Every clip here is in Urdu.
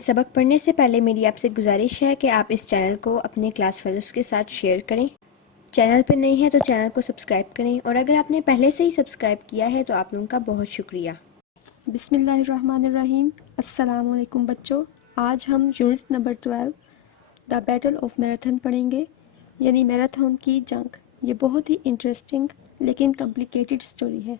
سبق پڑھنے سے پہلے میری آپ سے گزارش ہے کہ آپ اس چینل کو اپنے کلاس فیلوز کے ساتھ شیئر کریں۔ چینل پہ نہیں ہے تو چینل کو سبسکرائب کریں، اور اگر آپ نے پہلے سے ہی سبسکرائب کیا ہے تو آپ لوگوں کا بہت شکریہ۔ بسم اللہ الرحمن الرحیم۔ السلام علیکم بچوں، آج ہم unit number 12 the battle of marathon پڑھیں گے، یعنی میراتھن کی جنگ۔ یہ بہت ہی انٹرسٹنگ لیکن کمپلیکیٹڈ سٹوری ہے۔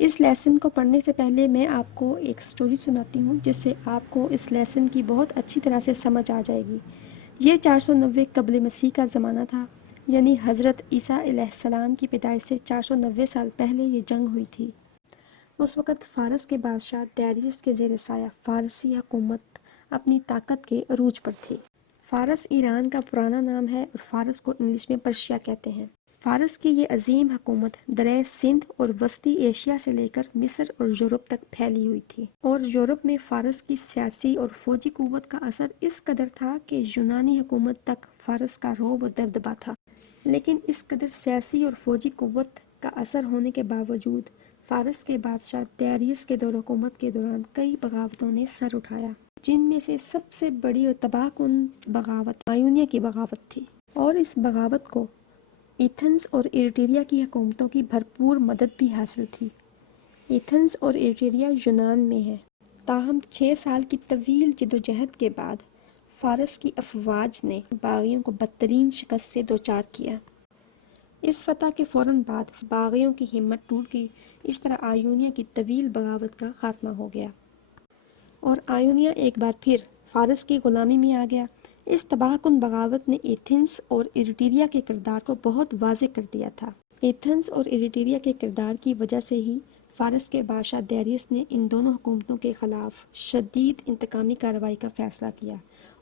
اس لیسن کو پڑھنے سے پہلے میں آپ کو ایک سٹوری سناتی ہوں جس سے آپ کو اس لیسن کی بہت اچھی طرح سے سمجھ آ جائے گی۔ یہ 490 قبل مسیح کا زمانہ تھا، یعنی حضرت عیسیٰ علیہ السلام کی پیدائش سے 490 سال پہلے یہ جنگ ہوئی تھی۔ اس وقت فارس کے بادشاہ داریوس کے زیر سایہ فارسی حکومت اپنی طاقت کے عروج پر تھی۔ فارس ایران کا پرانا نام ہے اور فارس کو انگلش میں پرشیا کہتے ہیں۔ فارس کی یہ عظیم حکومت دریائے سندھ اور وسطی ایشیا سے لے کر مصر اور یورپ تک پھیلی ہوئی تھی، اور یورپ میں فارس کی سیاسی اور فوجی قوت کا اثر اس قدر تھا کہ یونانی حکومت تک فارس کا رعب و دبدبہ تھا۔ لیکن اس قدر سیاسی اور فوجی قوت کا اثر ہونے کے باوجود فارس کے بادشاہ داریوس کے دور حکومت کے دوران کئی بغاوتوں نے سر اٹھایا، جن میں سے سب سے بڑی اور تباہ کن بغاوت آیونیا کی بغاوت تھی، اور اس بغاوت کو ایتھنز اور ایریٹریا کی حکومتوں کی بھرپور مدد بھی حاصل تھی۔ ایتھنز اور ایریٹریا یونان میں ہے، تاہم 6 سال کی طویل جدوجہد کے بعد فارس کی افواج نے باغیوں کو بدترین شکست سے دوچار کیا۔ اس فتح کے فوراً بعد باغیوں کی ہمت ٹوٹ گئی، اس طرح آیونیا کی طویل بغاوت کا خاتمہ ہو گیا، اور آیونیا ایک بار پھر فارس کی غلامی میں آ گیا۔ اس تباہ کن بغاوت نے ایتھنز اور ایریٹریا کے کردار کو بہت واضح کر دیا تھا۔ ایتھنز اور ایریٹریا کے کردار کی وجہ سے ہی فارس کے بادشاہ داریوس نے ان دونوں حکومتوں کے خلاف شدید انتقامی کارروائی کا فیصلہ کیا،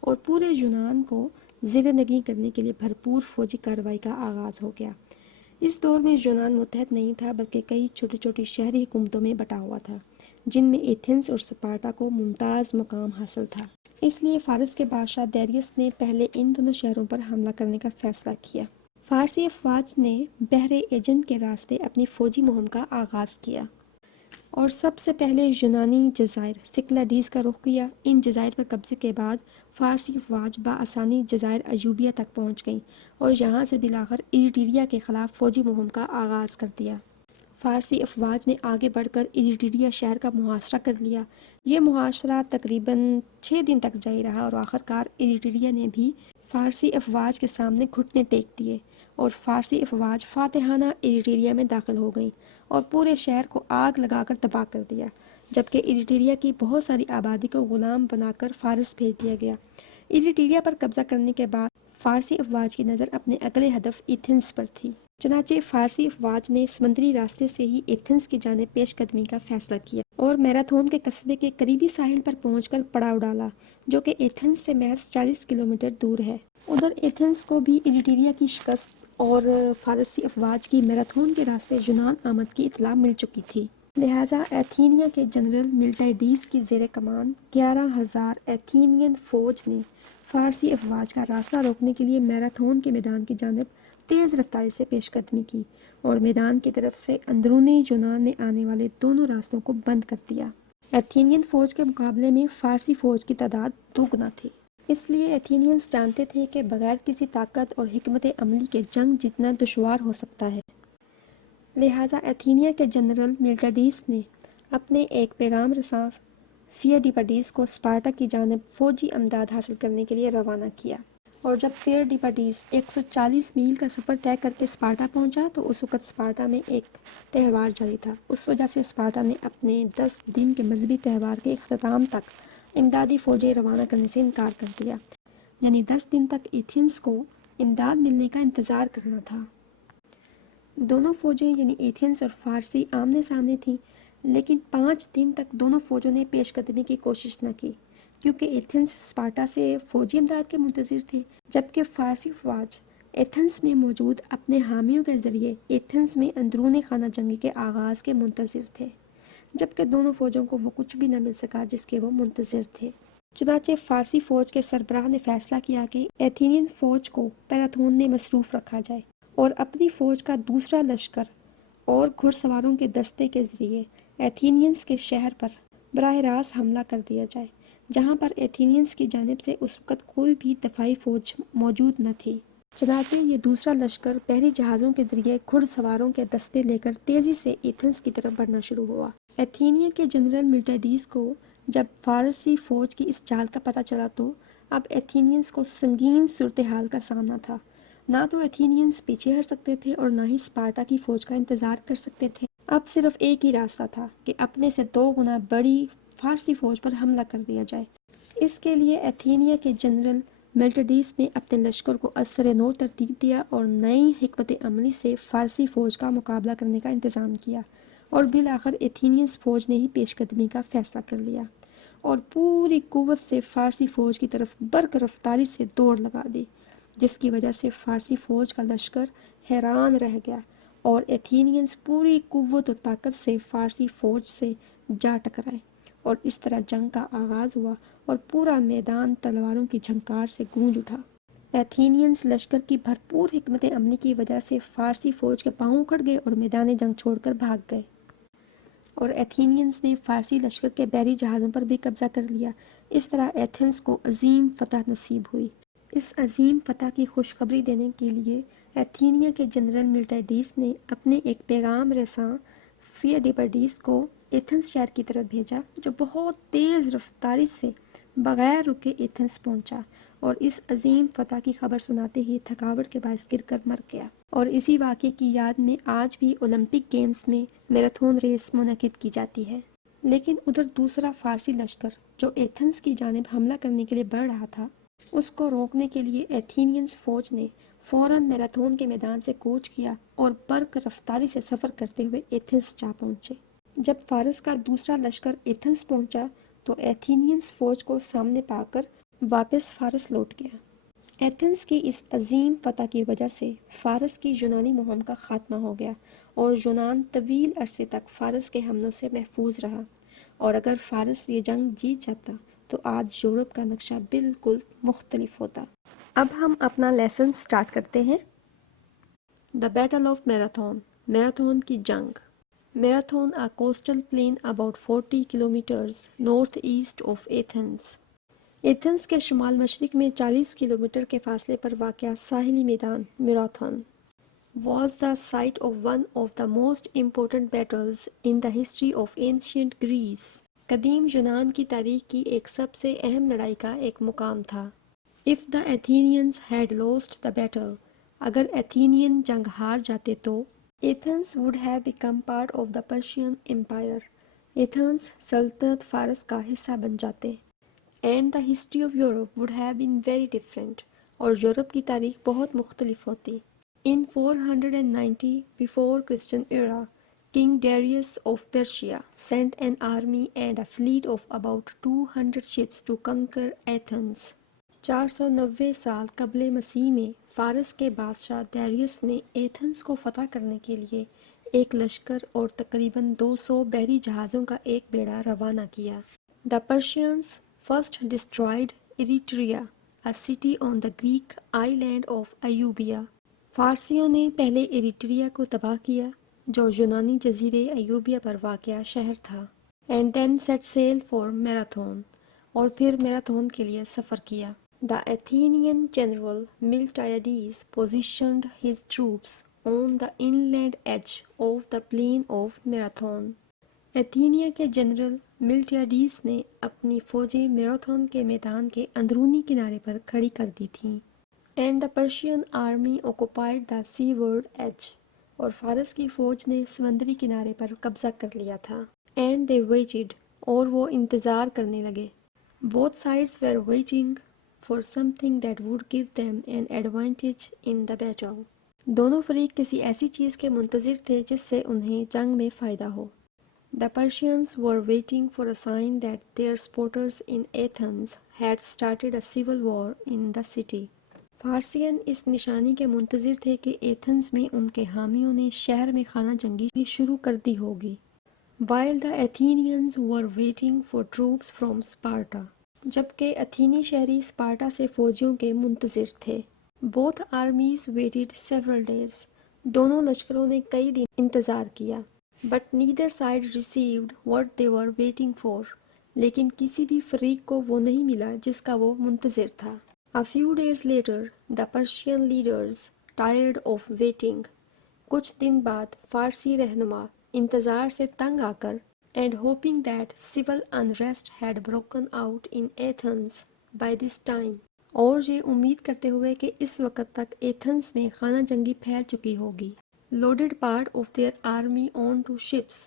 اور پورے یونان کو زیر نگین کرنے کے لیے بھرپور فوجی کارروائی کا آغاز ہو گیا۔ اس دور میں یونان متحد نہیں تھا، بلکہ کئی چھوٹی چھوٹی شہری حکومتوں میں بٹا ہوا تھا، جن میں ایتھنز اور سپارٹا کو ممتاز مقام حاصل تھا۔ اس لیے فارس کے بادشاہ داریوس نے پہلے ان دونوں شہروں پر حملہ کرنے کا فیصلہ کیا۔ فارسی افواج نے بحر ایجن کے راستے اپنی فوجی مہم کا آغاز کیا، اور سب سے پہلے یونانی جزائر سکلاڈیز کا رخ کیا۔ ان جزائر پر قبضے کے بعد فارسی افواج بآسانی جزائر ایوبیہ تک پہنچ گئیں، اور یہاں سے بالآخر ایریٹریا کے خلاف فوجی مہم کا آغاز کر دیا۔ فارسی افواج نے آگے بڑھ کر ایریٹریا شہر کا محاصرہ کر لیا۔ یہ محاصرہ تقریباً 6 دن تک جاری رہا، اور آخرکار ایریٹریا نے بھی فارسی افواج کے سامنے گھٹنے ٹیک دیے، اور فارسی افواج فاتحانہ ایریٹریا میں داخل ہو گئیں اور پورے شہر کو آگ لگا کر تباہ کر دیا، جبکہ ایریٹریا کی بہت ساری آبادی کو غلام بنا کر فارس بھیج دیا گیا۔ ایریٹریا پر قبضہ کرنے کے بعد فارسی افواج کی نظر اپنے اگلے ہدف ایتھنز پر تھی۔ چنانچہ فارسی افواج نے سمندری راستے سے ہی ایتھنز کی جانب پیش قدمی کا فیصلہ کیا، اور میراتھن کے قصبے کے قریبی ساحل پر پہنچ کر پڑاؤ ڈالا، جو کہ ایتھنز سے محض 40 کلومیٹر دور ہے۔ ادھر ایتھنز کو بھی ایریٹریا کی شکست اور فارسی افواج کی میراتھن کے راستے یونان آمد کی اطلاع مل چکی تھی، لہٰذا ایتھینیا کے جنرل ملٹائیڈیز کی زیر کمان 11,000 ایتھینین فوج نے فارسی افواج کا راستہ روکنے کے لیے میراتھن کے میدان کی جانب تیز رفتاری سے پیش قدمی کی، اور میدان کی طرف سے اندرونی یونان میں آنے والے دونوں راستوں کو بند کر دیا۔ ایتھینین فوج کے مقابلے میں فارسی فوج کی تعداد دوگنا تھی، اس لیے ایتھینینز جانتے تھے کہ بغیر کسی طاقت اور حکمت عملی کے جنگ جتنا دشوار ہو سکتا ہے۔ لہٰذا ایتھینیا کے جنرل ملٹائیڈیز نے اپنے ایک پیغام رساں فیئرڈیپاڈیز کو اسپارٹا کی جانب فوجی امداد حاصل کرنے کے لیے روانہ کیا، اور جب فیئرڈیپاڈیز 140 میل کا سفر طے کر کے اسپارٹا پہنچا تو اس وقت اسپارٹا میں ایک تہوار جاری تھا۔ اس وجہ سے اسپارٹا نے اپنے 10 دن کے مذہبی تہوار کے اختتام تک امدادی فوجیں روانہ کرنے سے انکار کر دیا، یعنی 10 دن تک ایتھنز کو امداد ملنے کا انتظار کرنا تھا۔ دونوں فوجیں یعنی ایتھنز اور فارسی آمنے سامنے تھیں، لیکن 5 دن تک دونوں فوجوں نے پیش قدمی کی کوشش نہ کی، کیونکہ ایتھنز اسپارٹا سے فوجی امداد کے منتظر تھے، جبکہ فارسی افواج ایتھنز میں موجود اپنے حامیوں کے ذریعے ایتھنز میں اندرون خانہ جنگی کے آغاز کے منتظر تھے، جبکہ دونوں فوجوں کو وہ کچھ بھی نہ مل سکا جس کے وہ منتظر تھے۔ چنانچہ فارسی فوج کے سربراہ نے فیصلہ کیا کہ ایتھینین فوج کو میراتھن میں مصروف رکھا جائے، اور اپنی فوج کا دوسرا لشکر اور گھڑ سواروں کے دستے کے ذریعے ایتھینینز کے شہر پر براہ راست حملہ کر دیا جائے، جہاں پر ایتھینینس کی جانب سے اس وقت کوئی بھی دفاعی فوج موجود نہ تھی۔ چنانچہ یہ دوسرا لشکر بحری جہازوں کے ذریعے گھڑ سواروں کے دستے لے کر تیزی سے ایتھنز کی طرف بڑھنا شروع ہوا۔ ایتھینیا کے جنرل ملٹیڈیز کو جب فارسی فوج کی اس چال کا پتہ چلا تو اب ایتھینینز کو سنگین صورتحال کا سامنا تھا۔ نہ تو ایتھینینز پیچھے ہٹ سکتے تھے اور نہ ہی اسپارٹا کی فوج کا انتظار کر سکتے تھے۔ اب صرف ایک ہی راستہ تھا کہ اپنے سے 2 گنا بڑی فارسی فوج پر حملہ کر دیا جائے۔ اس کے لیے ایتھینیا کے جنرل ملٹیڈیز نے اپنے لشکر کو ازسر نو ترتیب دیا اور نئی حکمت عملی سے فارسی فوج کا مقابلہ کرنے کا انتظام کیا، اور بالآخر ایتھینینز فوج نے ہی پیش قدمی کا فیصلہ کر لیا اور پوری قوت سے فارسی فوج کی طرف برق رفتاری سے دوڑ لگا دی، جس کی وجہ سے فارسی فوج کا لشکر حیران رہ گیا اور ایتھینینز پوری قوت و طاقت سے فارسی فوج سے جا ٹکرائے، اور اس طرح جنگ کا آغاز ہوا اور پورا میدان تلواروں کی جھنکار سے گونج اٹھا۔ ایتھینینز لشکر کی بھرپور حکمت عملی کی وجہ سے فارسی فوج کے پاؤں اکھڑ گئے اور میدان جنگ چھوڑ کر بھاگ گئے، اور ایتھینینز نے فارسی لشکر کے بحری جہازوں پر بھی قبضہ کر لیا۔ اس طرح ایتھنز کو عظیم فتح نصیب ہوئی۔ اس عظیم فتح کی خوشخبری دینے کے لیے ایتھینیا کے جنرل ملٹیڈیز نے اپنے ایک پیغام رساں فیڈیبرڈیس کو ایتھنز شہر کی طرف بھیجا، جو بہت تیز رفتاری سے بغیر رکے ایتھنز پہنچا اور اس عظیم فتح کی خبر سناتے ہی تھکاوٹ کے باعث گر کر مر گیا۔ اور اسی واقعے کی یاد میں آج بھی اولمپک گیمز میں میراتھن ریس منعقد کی جاتی ہے۔ لیکن ادھر دوسرا فارسی لشکر جو ایتھنز کی جانب حملہ کرنے کے لیے بڑھ رہا تھا، اس کو روکنے کے لیے ایتھینینز فوج نے فوراً میراتھن کے میدان سے کوچ کیا اور برق رفتاری سے سفر کرتے ہوئے ایتھنز جا پہنچے۔ جب فارس کا دوسرا لشکر ایتھنز پہنچا تو ایتھینینز فوج کو سامنے پا کر واپس فارس لوٹ گیا۔ ایتھنز کی اس عظیم فتح کی وجہ سے فارس کی یونانی مہم کا خاتمہ ہو گیا اور یونان طویل عرصے تک فارس کے حملوں سے محفوظ رہا، اور اگر فارس یہ جنگ جیت جاتا تو آج یورپ کا نقشہ بالکل مختلف ہوتا۔ اب ہم اپنا لیسن سٹارٹ کرتے ہیں۔ The battle of marathon, marathon کی جنگ۔ Marathon a coastal plain about 40 kilometers north east of Athens۔ Athens کے شمال مشرق میں 40 کلومیٹر کے فاصلے پر واقع ساحلی میدان marathon was the site of one of the most important battles in the history of ancient Greece۔ قدیم یونان کی تاریخ کی ایک سب سے اہم لڑائی کا ایک مقام تھا۔ If the Athenians had lost the battle، اگر ایتھینین جنگ ہار جاتے تو Athens would have become part of the Persian Empire، Athens سلطنت فارس کا حصہ بن جاتے، and the history of Europe would have been very different، اور یورپ کی تاریخ بہت مختلف ہوتی۔ In 490 before Christian era، King Darius of Persia sent an army and a fleet of about 200 ships to conquer Athens۔ 490 سال قبل مسیح میں فارس کے بادشاہ دیریس نے ایتھنز کو فتح کرنے کے لیے ایک لشکر اور تقریباً 200 بحری جہازوں کا ایک بیڑا روانہ کیا۔ The Persians first destroyed Eretria، a city on the Greek island of Euboea۔ فارسیوں نے پہلے ایریٹریا کو تباہ کیا جو یونانی جزیرے ایوبیا پر واقع شہر تھا، and then set sail for Marathon، اور پھر میراتھن کے لیے سفر کیا۔ The Athenian general Miltiades positioned his troops on the inland edge of the plain of Marathon۔ ایتھینیا کے جنرل ملٹیاڈیس نے اپنی فوجیں میراتھن کے میدان کے اندرونی کنارے پر کھڑی کر دی تھیں۔ And the Persian army occupied the seaward edge، اور فارس کی فوج نے سمندری کنارے پر قبضہ کر لیا تھا۔ And they waited، اور وہ انتظار کرنے لگے۔ Both sides were waiting for something that would give them an advantage in the battle۔ دونوں فریق کسی ایسی چیز کے منتظر تھے جس سے انہیں جنگ میں فائدہ ہو۔ The Persians were waiting for a sign that their supporters in Athens had started a civil war in the city۔ فارسین اس نشانی کے منتظر تھے کہ ایتھنز میں ان کے حامیوں نے شہر میں خانہ جنگی شروع کر دی ہوگی۔ While the Athenians were waiting for troops from Sparta، جبکہ اتھینی شہری اسپارٹا سے فوجیوں کے منتظر تھے۔ Both armies waited several days، دونوں لشکروں نے کئی دن انتظار کیا۔ But neither side received what they were waiting for، لیکن کسی بھی فریق کو وہ نہیں ملا جس کا وہ منتظر تھا. A few days later, the Persian leaders, tired of waiting, کچھ دن بعد فارسی رہنما انتظار سے تنگ آ کر and hoping that civil unrest had broken out in Athens by this time, اور یہ امید کرتے ہوئے کہ اس وقت تک ایتھنز میں خانہ جنگی پھیل چکی ہوگی. Loaded part of their army onto ships,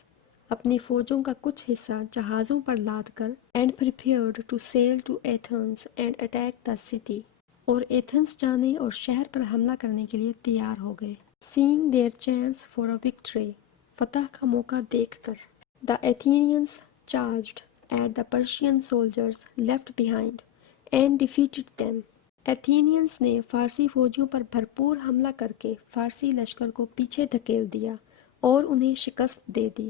اپنی فوجوں کا کچھ حصہ جہازوں پر لاد کر and prepared to sail to Athens and attack the city, اور ایتھنز جانے اور شہر پر حملہ کرنے کے لیے تیار ہو گئے. Seeing their chance for a victory, فتح کا موقع دیکھ کر the Athenians charged at the Persian soldiers left behind and defeated them. ایتھینینز نے فارسی فوجیوں پر بھرپور حملہ کر کے فارسی لشکر کو پیچھے دھکیل دیا اور انہیں شکست دے دی.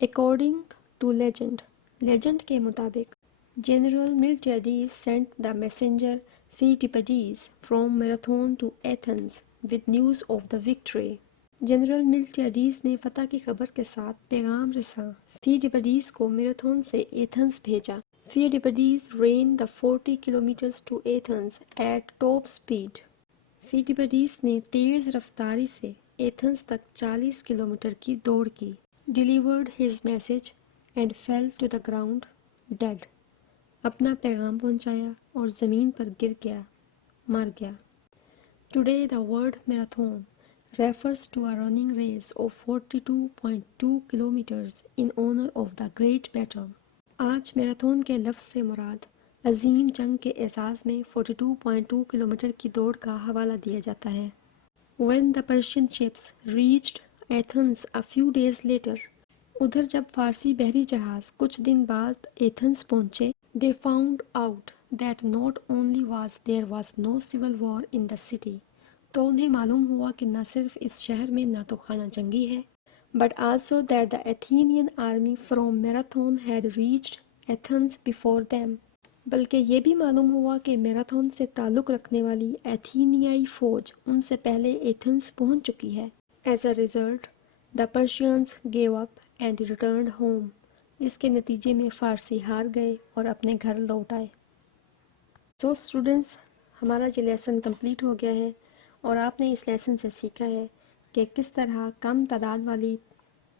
According to legend, لیجنڈ کے مطابق General Miltiades sent the messenger Pheidippides from Marathon to Athens with news of the victory. General Miltiades نے فتح کی خبر کے ساتھ پیغام رساں فیڈیپیڈیز کو میراتھون سے ایتھنز بھیجا. فیڈیپیڈیز ran the 40 kilometers to Athens at top speed. فیڈیپیڈیز نے تیز رفتاری سے ایتھنز تک 40 کلومیٹر کی دوڑ کی. Delivered his message and fell to the ground dead. اپنا پیغام پہنچایا اور زمین پر گر گیا، مر گیا. Today the word marathon refers to a running race of 42.2 kilometers in honor of the great battle. آج میراتھون کے لفظ سے مراد عظیم جنگ کے اعزاز میں 42.2 کلومیٹر کی دوڑ کا حوالہ دیا جاتا ہے. When the Persian ships reached Athens a few days later, ادھر جب فارسی بحری جہاز کچھ دن بعد ایتھنز پہنچے they found out that not only there was no civil war in the city, تو انہیں معلوم ہوا کہ نہ صرف اس شہر میں نہ تو خانہ جنگی ہے but also that the Athenian army from Marathon had reached Athens before them, بلکہ یہ بھی معلوم ہوا کہ میراتھون سے تعلق رکھنے والی ایتھینیائی فوج ان سے پہلے ایتھنز پہنچ چکی ہے. As a result, the Persians gave up and returned home. اس کے نتیجے میں فارسی ہار گئے اور اپنے گھر لوٹ آئے. سو اسٹوڈنٹس، ہمارا یہ لیسن کمپلیٹ ہو گیا ہے اور آپ نے اس لیسن سے سیکھا ہے کہ کس طرح کم تعداد والی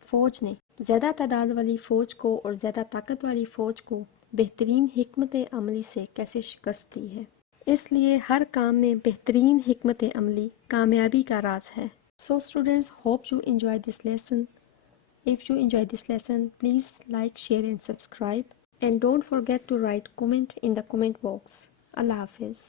فوج نے زیادہ تعداد والی فوج کو اور زیادہ طاقت والی فوج کو بہترین حکمت عملی سے کیسے شکست دی ہے. اس لیے ہر کام میں بہترین حکمت عملی کامیابی کا راز ہے. So students, hope you enjoy this lesson. If you enjoy this lesson, please like, share and subscribe. And don't forget to write comment in the comment box. Allah Hafiz.